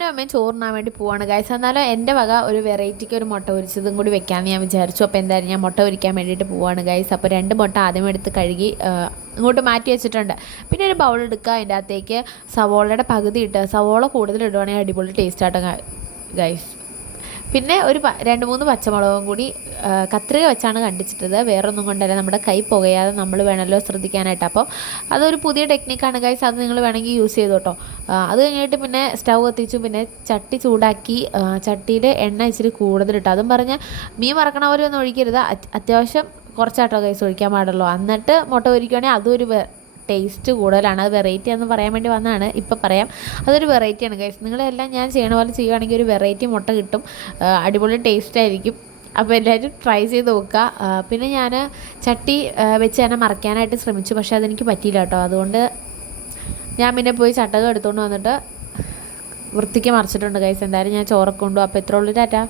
ഞാനും അമ്മയും ചോറിനാൻ വേണ്ടി പോവാണ് ഗൈസ്. എന്നാലും എൻ്റെ വക ഒരു വെറൈറ്റിക്ക് ഒരു മുട്ട പൊരിച്ചതും കൂടി വെക്കാമെന്ന് ഞാൻ വിചാരിച്ചു. അപ്പോൾ എന്തായാലും ഞാൻ മുട്ട പൊരിക്കാൻ വേണ്ടിയിട്ട് പോവാണ് ഗൈസ്. അപ്പോൾ 2 മുട്ട ആദ്യം എടുത്ത് കഴുകി ഇങ്ങോട്ട് മാറ്റി വെച്ചിട്ടുണ്ട്. പിന്നെ ഒരു ബൗൾ എടുക്കുക, അതിൻ്റെ അകത്തേക്ക് സവോളയുടെ പകുതി ഇട്ട്, സവോള കൂടുതൽ ഇടുവാണെങ്കിൽ അടിപൊളി ടേസ്റ്റ് ആട്ടോ ഗൈസ്. പിന്നെ ഒരു 2-3 പച്ചമുളകും കൂടി കത്രിക വെച്ചാണ് കണ്ടിച്ചിട്ടത്, വേറൊന്നും കൊണ്ടല്ല, നമ്മുടെ കൈ പുകയാതെ നമ്മൾ വേണമല്ലോ ശ്രദ്ധിക്കാനായിട്ട്. അപ്പോൾ അതൊരു പുതിയ ടെക്നിക്കാണ് ഗൈസ്, അത് നിങ്ങൾ വേണമെങ്കിൽ യൂസ് ചെയ്തു കേട്ടോ. അത് കഴിഞ്ഞിട്ട് പിന്നെ സ്റ്റൗ കത്തിച്ചു, പിന്നെ ചട്ടി ചൂടാക്കി, ചട്ടിയിൽ എണ്ണ ഇച്ചിരി കൂടുതലിട്ടു. അതും പറഞ്ഞ് മീൻ വറക്കണ പോലെ ഒന്നും ഒഴിക്കരുത്, അത്യാവശ്യം കുറച്ചാട്ടോ ഗൈസ് ഒഴിക്കാൻ പാടുള്ളൂ. എന്നിട്ട് മുട്ട പൊരിക്കുകയാണെങ്കിൽ അതും ഒരു ടേസ്റ്റ് കൂടുതലാണ്. അത് വെറൈറ്റി എന്ന് പറയാൻ വേണ്ടി വന്നതാണ്, ഇപ്പം പറയാം. അതൊരു വെറൈറ്റിയാണ് ഗൈസ്. നിങ്ങളെല്ലാം ഞാൻ ചെയ്യണ പോലെ ചെയ്യുകയാണെങ്കിൽ ഒരു വെറൈറ്റി മുട്ട കിട്ടും, അടിപൊളി ടേസ്റ്റ് ആയിരിക്കും. അപ്പോൾ എല്ലാവരും ട്രൈ ചെയ്ത് നോക്കുക. പിന്നെ ഞാൻ ചട്ടി വെച്ച് തന്നെ മറയ്ക്കാനായിട്ട് ശ്രമിച്ചു, പക്ഷേ അതെനിക്ക് പറ്റിയില്ല കേട്ടോ. അതുകൊണ്ട് ഞാൻ പിന്നെ പോയി ചട്ടകം എടുത്തുകൊണ്ട് വന്നിട്ട് വൃത്തിക്ക് മറിച്ചിട്ടുണ്ട് ഗൈസ്. എന്തായാലും ഞാൻ ചോറൊക്കെ കൊണ്ടു. അപ്പോൾ ഇത്രയുള്ളൂ, ടാറ്റാ.